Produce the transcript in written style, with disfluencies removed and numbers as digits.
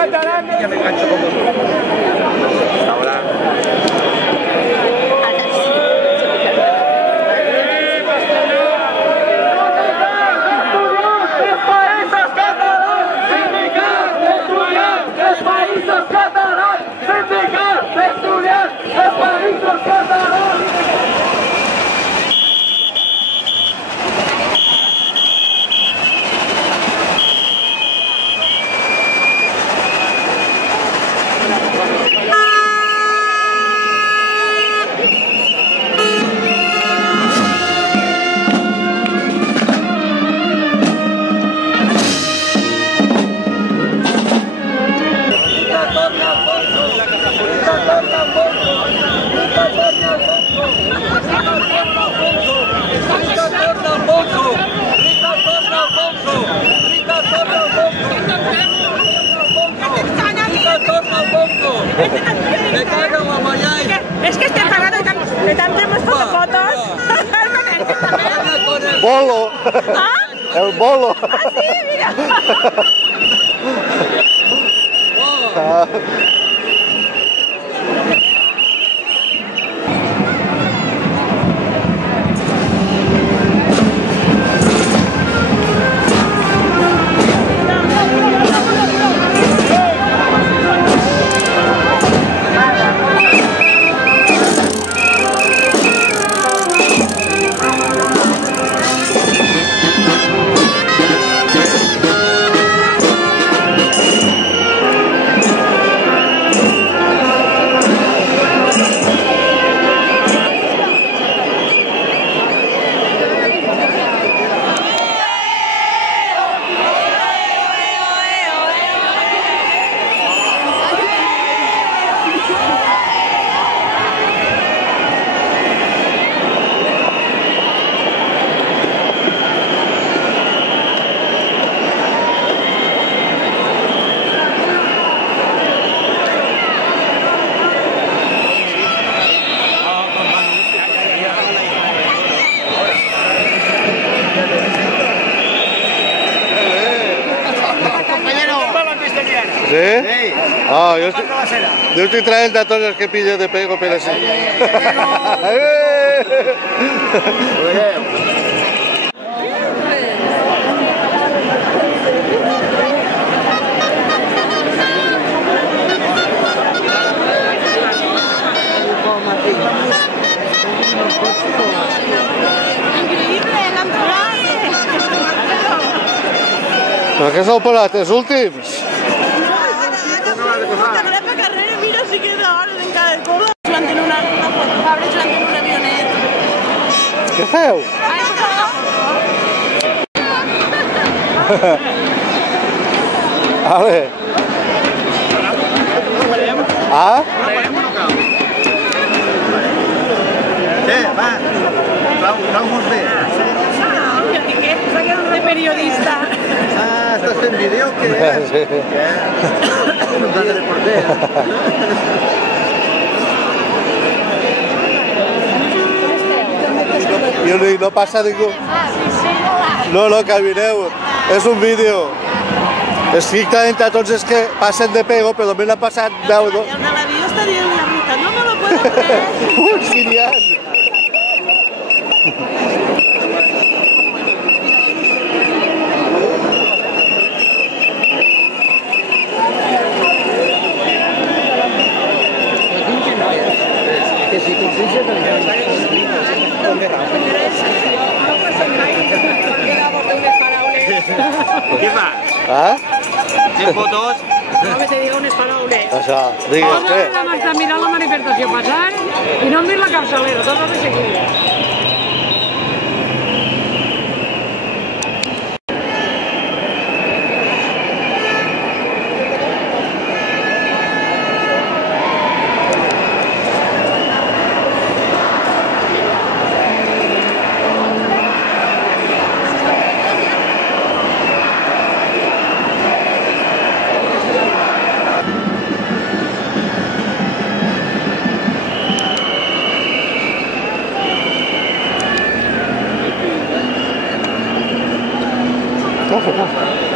Ya me engancho con vosotros. Hasta ahora. Me cago en la mañana. Es que estoy pagando de tanto hemos puesto fotos. Bolo. ¿Ah? El bolo. Ah, sí, mira. ¿Sí? Sí. Ah, yo estoy trayendo a todos los que pillo de pego, pero sí. Però què sou parat, els últims? Mira, si queda hores en cada coda. Joan ten una foto, Fabra, Joan ten una avioneta. Què feu? Ale. Ah? Va, trau-nos bé. S'ha quedat de periodista. Ah, estàs fent vídeo o què? Sí. No t'has de porter. I no passa ningú. No, camineu. És un vídeo. Estic traient a tots els que passen de pego, però només n'ha passat 10. El de l'avió està dient la ruta, no me lo puedo creer. Sí, n'hi ha. Què fa? Ah? Fem fotos? No, que te diga unes paraules. Això, digues, què? Està mirant la manifestació passant i no hem vist la capçalera, tot de seguida. No,